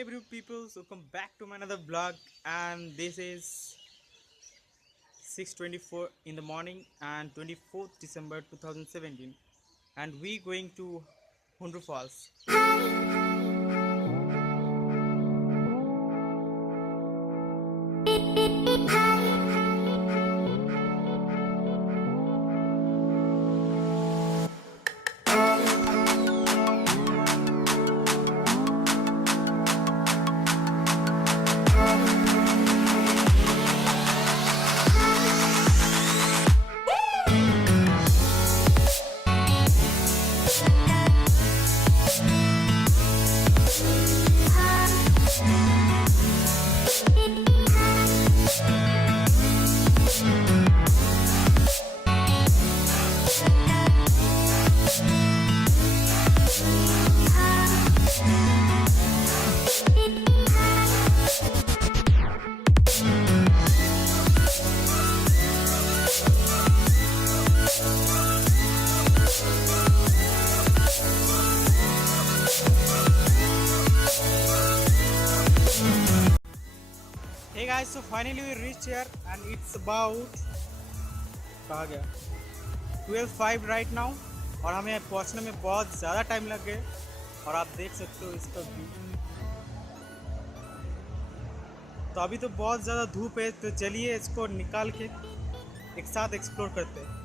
Hey bro people, so welcome back to my another vlog, and this is 6:24 in the morning and 24th December 2017, and we going to Hundru Falls. Hey guys, so finally we reached here and it's about कहाँ गया 12:05 right now, और हमें पहुँचने में बहुत ज़्यादा time लग गए और आप देख सकते हो इसका व्यू। तो अभी तो बहुत ज़्यादा धूप है, तो चलिए इसको निकाल के एक साथ एक्सप्लोर करते हैं।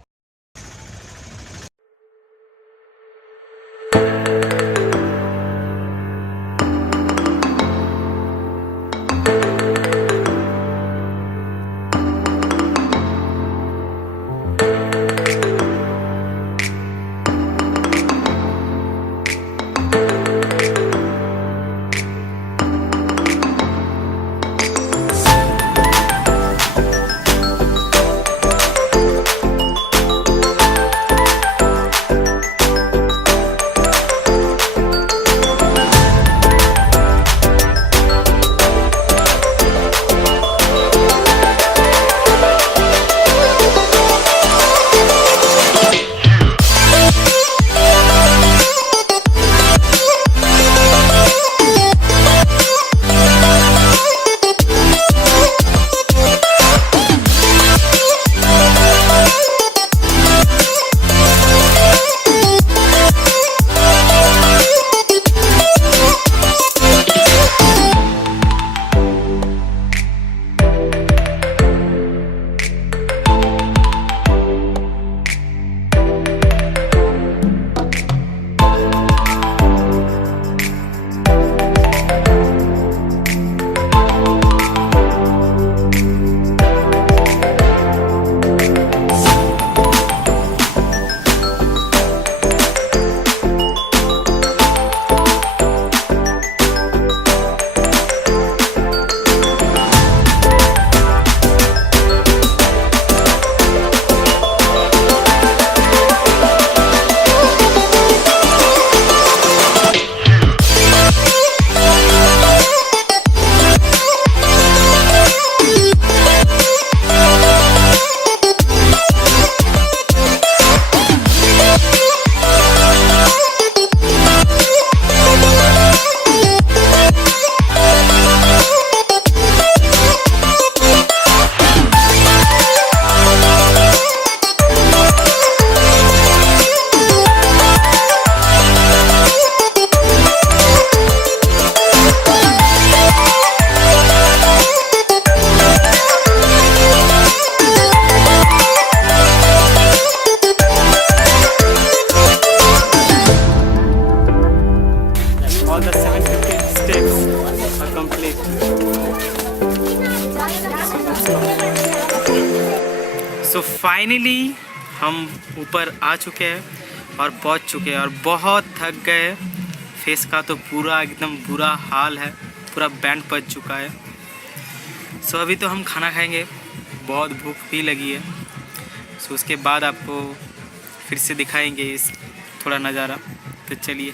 All the 750 steps are complete. So finally हम ऊपर आ चुके हैं और पहुंच चुके हैं और बहुत थक गए। फेस का तो पूरा एकदम बुरा हाल है, पूरा बैंड बज चुका है। सो अभी तो हम खाना खाएंगे, बहुत भूख भी लगी है। सो उसके बाद आपको फिर से दिखाएंगे इस थोड़ा नज़ारा। तो चलिए।